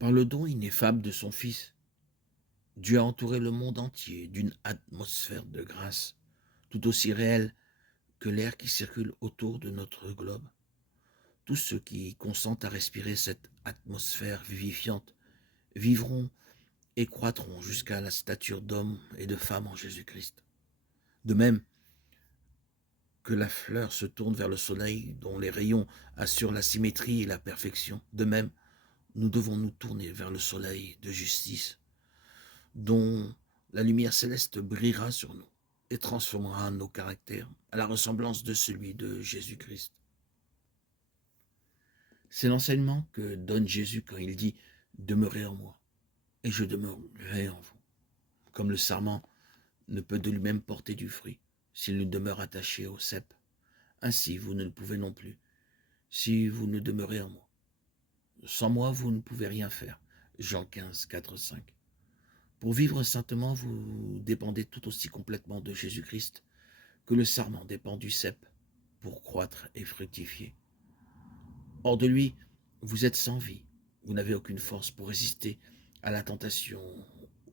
Par le don ineffable de son Fils, Dieu a entouré le monde entier d'une atmosphère de grâce, tout aussi réelle que l'air qui circule autour de notre globe. Tous ceux qui consentent à respirer cette atmosphère vivifiante vivront et croîtront jusqu'à la stature d'homme et de femme en Jésus-Christ. De même que la fleur se tourne vers le soleil dont les rayons assurent la symétrie et la perfection, de même, nous devons nous tourner vers le soleil de justice dont la lumière céleste brillera sur nous et transformera nos caractères à la ressemblance de celui de Jésus-Christ. C'est l'enseignement que donne Jésus quand il dit « Demeurez en moi, et je demeurerai en vous ». Comme le sarment ne peut de lui-même porter du fruit s'il ne demeure attaché au cep, ainsi vous ne le pouvez non plus si vous ne demeurez en moi. Sans moi, vous ne pouvez rien faire. Jean 15, 4, 5. Pour vivre saintement, vous dépendez tout aussi complètement de Jésus-Christ que le sarment dépend du cep pour croître et fructifier. Hors de lui, vous êtes sans vie. Vous n'avez aucune force pour résister à la tentation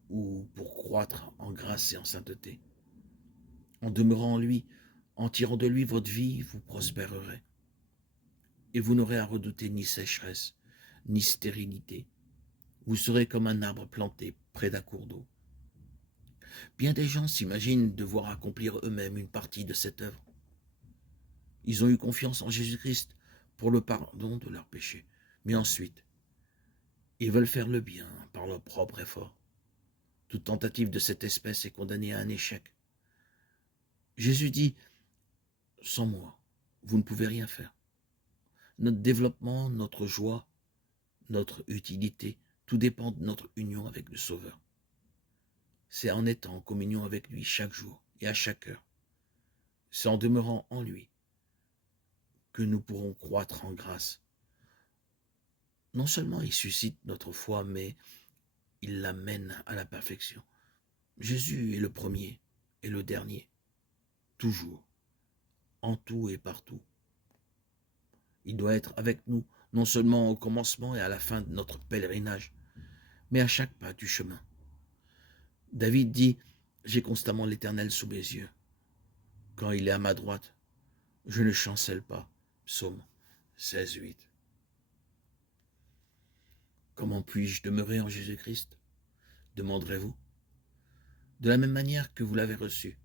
ou pour croître en grâce et en sainteté. En demeurant en lui, en tirant de lui votre vie, vous prospérerez. Et vous n'aurez à redouter ni sécheresse, ni stérilité. Vous serez comme un arbre planté près d'un cours d'eau. Bien des gens s'imaginent devoir accomplir eux-mêmes une partie de cette œuvre. Ils ont eu confiance en Jésus-Christ pour le pardon de leurs péchés. Mais ensuite, ils veulent faire le bien par leur propre effort. Toute tentative de cette espèce est condamnée à un échec. Jésus dit « Sans moi, vous ne pouvez rien faire. » Notre développement, notre joie, notre utilité, tout dépend de notre union avec le Sauveur. C'est en étant en communion avec lui chaque jour et à chaque heure. C'est en demeurant en lui que nous pourrons croître en grâce. Non seulement il suscite notre foi, mais il l'amène à la perfection. Jésus est le premier et le dernier, toujours, en tout et partout. Il doit être avec nous, non seulement au commencement et à la fin de notre pèlerinage, mais à chaque pas du chemin. David dit « J'ai constamment l'Éternel sous mes yeux. Quand il est à ma droite, je ne chancelle pas. » Psaume 16, 8. Comment puis-je demeurer en Jésus-Christ ? Demanderez-vous. De la même manière que vous l'avez reçu.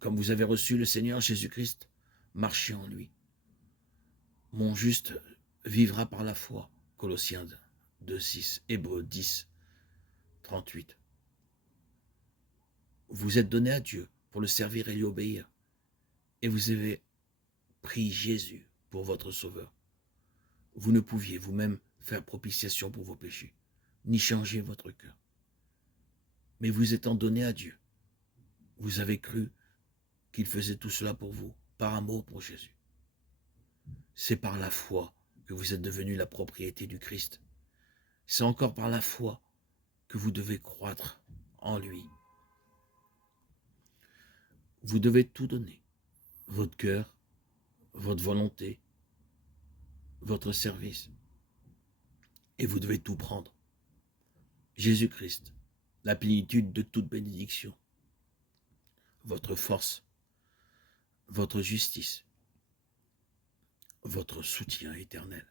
Comme vous avez reçu le Seigneur Jésus-Christ, marchez en lui. Mon juste vivra par la foi. Colossiens 2, 6, Hébreux 10, 38. Vous êtes donné à Dieu pour le servir et lui obéir. Et vous avez pris Jésus pour votre sauveur. Vous ne pouviez vous-même faire propitiation pour vos péchés, ni changer votre cœur. Mais vous étant donné à Dieu, vous avez cru qu'il faisait tout cela pour vous, par amour pour Jésus. C'est par la foi que vous êtes devenus la propriété du Christ. C'est encore par la foi que vous devez croître en lui. Vous devez tout donner, votre cœur, votre volonté, votre service. Et vous devez tout prendre. Jésus-Christ, la plénitude de toute bénédiction, votre force, votre justice, votre soutien éternel.